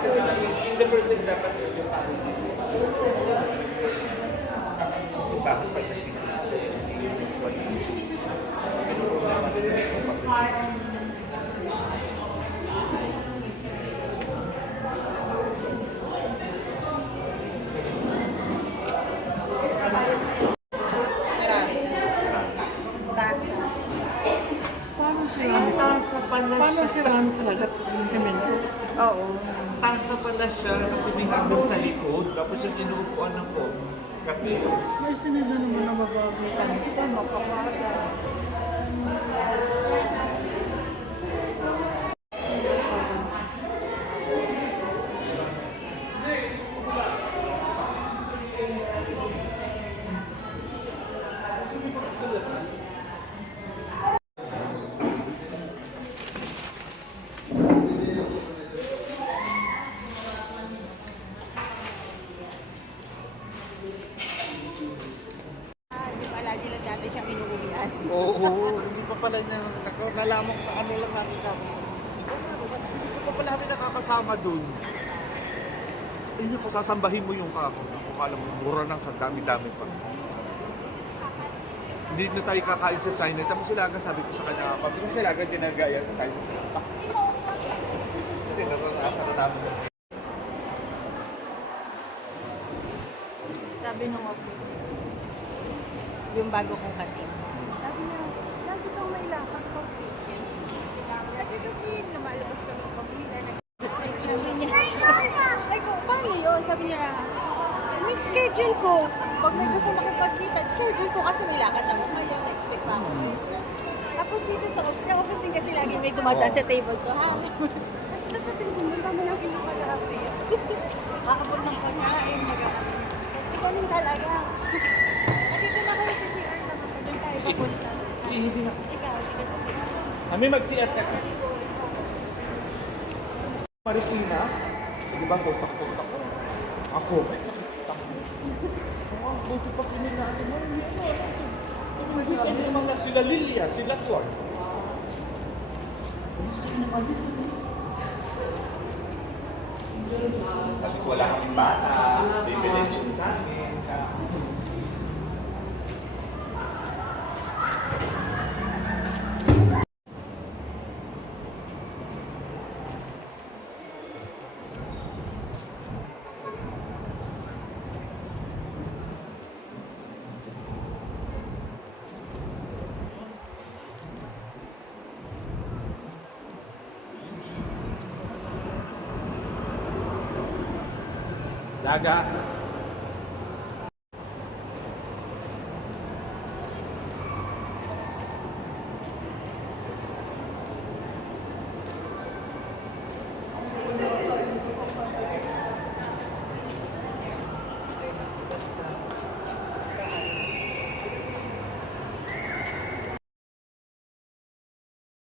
Kasi in the process dapat yung pari. Kasi bakit pag nag-chismis ko yun? Paano ceramic sagat ng semento? Oo. Tasa pala siya kasi may handle sa likod. Tapos yung inuupuan ng po, kape. May sinila naman na mabagay ka. Hindi pa makapaga. Di ba lagi lang dati siyang inuuwian? Oo, hindi pa pala niya nalaman pa ano lang natin kami. Hindi ko pa pala kami nakakasama dun. Ayun yung kung sasambahin mo yung kako. Kung alam mo, mura nang sa dami-dami pa. Hindi na tayo kakain sa China. Tapos sila agad sabi ko sa kanya, pabi ko sila agad ginagaya sa Chinese restaurant. Kasi naranasan na namin. Sabi nung office, yung bago kong katin. Sabi niya, lagi kang may lakad pag weekend. Lagi kasi lumalabas kami pag-ila. Sabi niya, ay ko, paano yun? Sabi niya, may schedule ko. Pag may gusto makipagkita, schedule ko kasi may lakad naman kayo. Expect pa ako. Tapos dito sa office din kasi lagi may dumadaan sa table ko. Ha? Ito sa table mo, dami lang kinakalapi. Aabot ng pagkain, mag-aamin. Ganun talaga. Nandito na kami sa CR na doon tayo papunta. Hindi na. Ikaw, dito sa CR. Kami mag-CR ka. Marikina? Di ba post ako? Ako? Oo, buti pa kinin natin. Ano naman lang sila Lilia, sila Tuan. Alis ko yung alis. Sabi ko, wala kaming bata. Bibili siya sa amin. Daga.